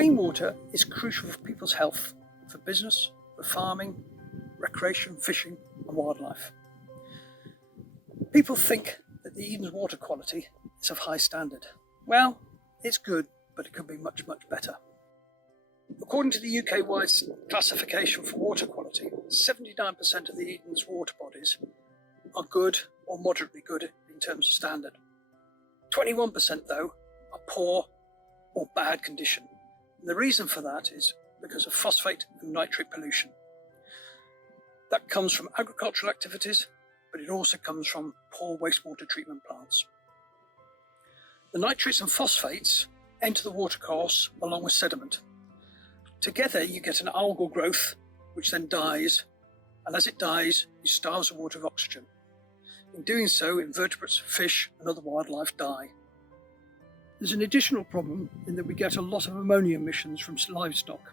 Clean water is crucial for people's health, for business, for farming, recreation, fishing and wildlife. People think that the Eden's water quality is of high standard. Well, it's good, but it could be much, much better. According to the UK-wide classification for water quality, 79% of the Eden's water bodies are good or moderately good in terms of standard. 21% though are poor or bad condition. And the reason for that is because of phosphate and nitrate pollution. That comes from agricultural activities, but it also comes from poor wastewater treatment plants. The nitrates and phosphates enter the watercourse along with sediment. Together you get an algal growth which then dies, and as it dies it starves the water of oxygen. In doing so, invertebrates, fish and other wildlife die. There's an additional problem in that we get a lot of ammonia emissions from livestock,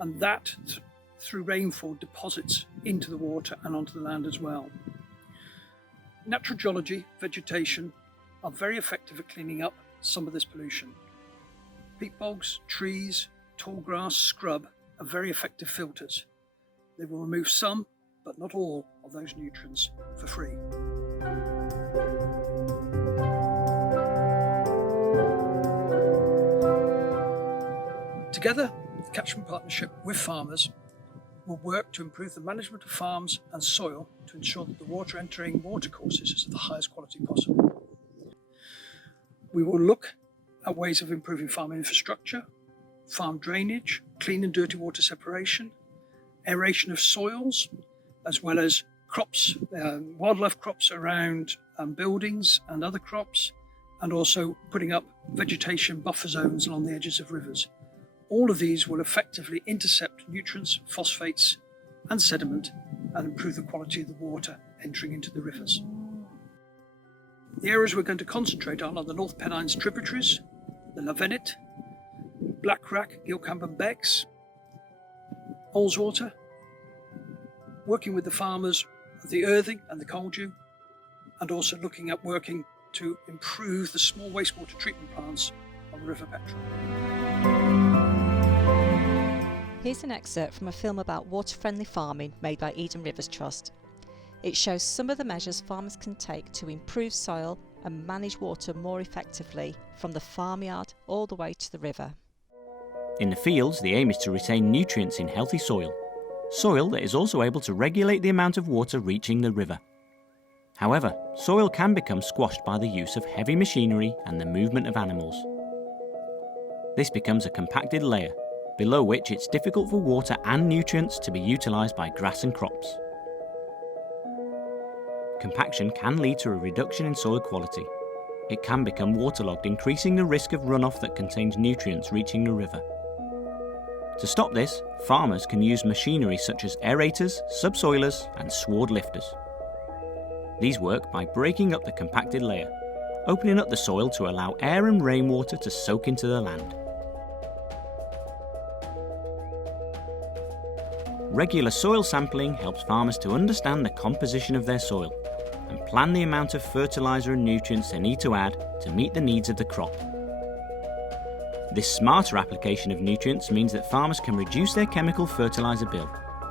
and that through rainfall deposits into the water and onto the land as well. Natural geology, vegetation are very effective at cleaning up some of this pollution. Peat bogs, trees, tall grass, scrub are very effective filters. They will remove some, but not all, of those nutrients for free. Together, the Catchment Partnership with farmers will work to improve the management of farms and soil to ensure that the water entering watercourses is of the highest quality possible. We will look at ways of improving farm infrastructure, farm drainage, clean and dirty water separation, aeration of soils, as well as crops, wildlife crops around buildings and other crops, and also putting up vegetation buffer zones along the edges of rivers. All of these will effectively intercept nutrients, phosphates and sediment and improve the quality of the water entering into the rivers. The areas we're going to concentrate on are the North Pennines tributaries, the Lavennet, Blackrack, Gilcamben Becks, Ullswater, working with the farmers of the Irthing and the Coldew, and also looking at working to improve the small wastewater treatment plants on the River Petrel. Here's an excerpt from a film about water-friendly farming made by Eden Rivers Trust. It shows some of the measures farmers can take to improve soil and manage water more effectively from the farmyard all the way to the river. In the fields, the aim is to retain nutrients in healthy soil. Soil that is also able to regulate the amount of water reaching the river. However, soil can become squashed by the use of heavy machinery and the movement of animals. This becomes a compacted layer, below which it's difficult for water and nutrients to be utilised by grass and crops. Compaction can lead to a reduction in soil quality. It can become waterlogged, increasing the risk of runoff that contains nutrients reaching the river. To stop this, farmers can use machinery such as aerators, subsoilers and sward lifters. These work by breaking up the compacted layer, opening up the soil to allow air and rainwater to soak into the land. Regular soil sampling helps farmers to understand the composition of their soil and plan the amount of fertiliser and nutrients they need to add to meet the needs of the crop. This smarter application of nutrients means that farmers can reduce their chemical fertiliser bill,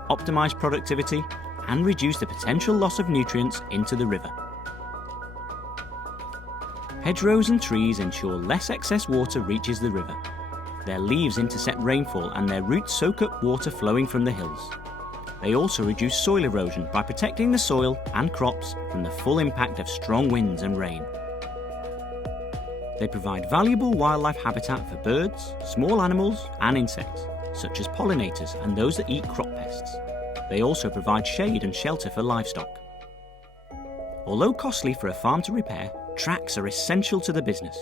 optimise productivity and reduce the potential loss of nutrients into the river. Hedgerows and trees ensure less excess water reaches the river. Their leaves intercept rainfall and their roots soak up water flowing from the hills. They also reduce soil erosion by protecting the soil and crops from the full impact of strong winds and rain. They provide valuable wildlife habitat for birds, small animals and insects, such as pollinators and those that eat crop pests. They also provide shade and shelter for livestock. Although costly for a farm to repair, tracks are essential to the business.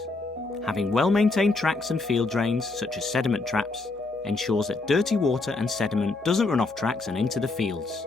Having well-maintained tracks and field drains, such as sediment traps, ensures that dirty water and sediment doesn't run off tracks and into the fields.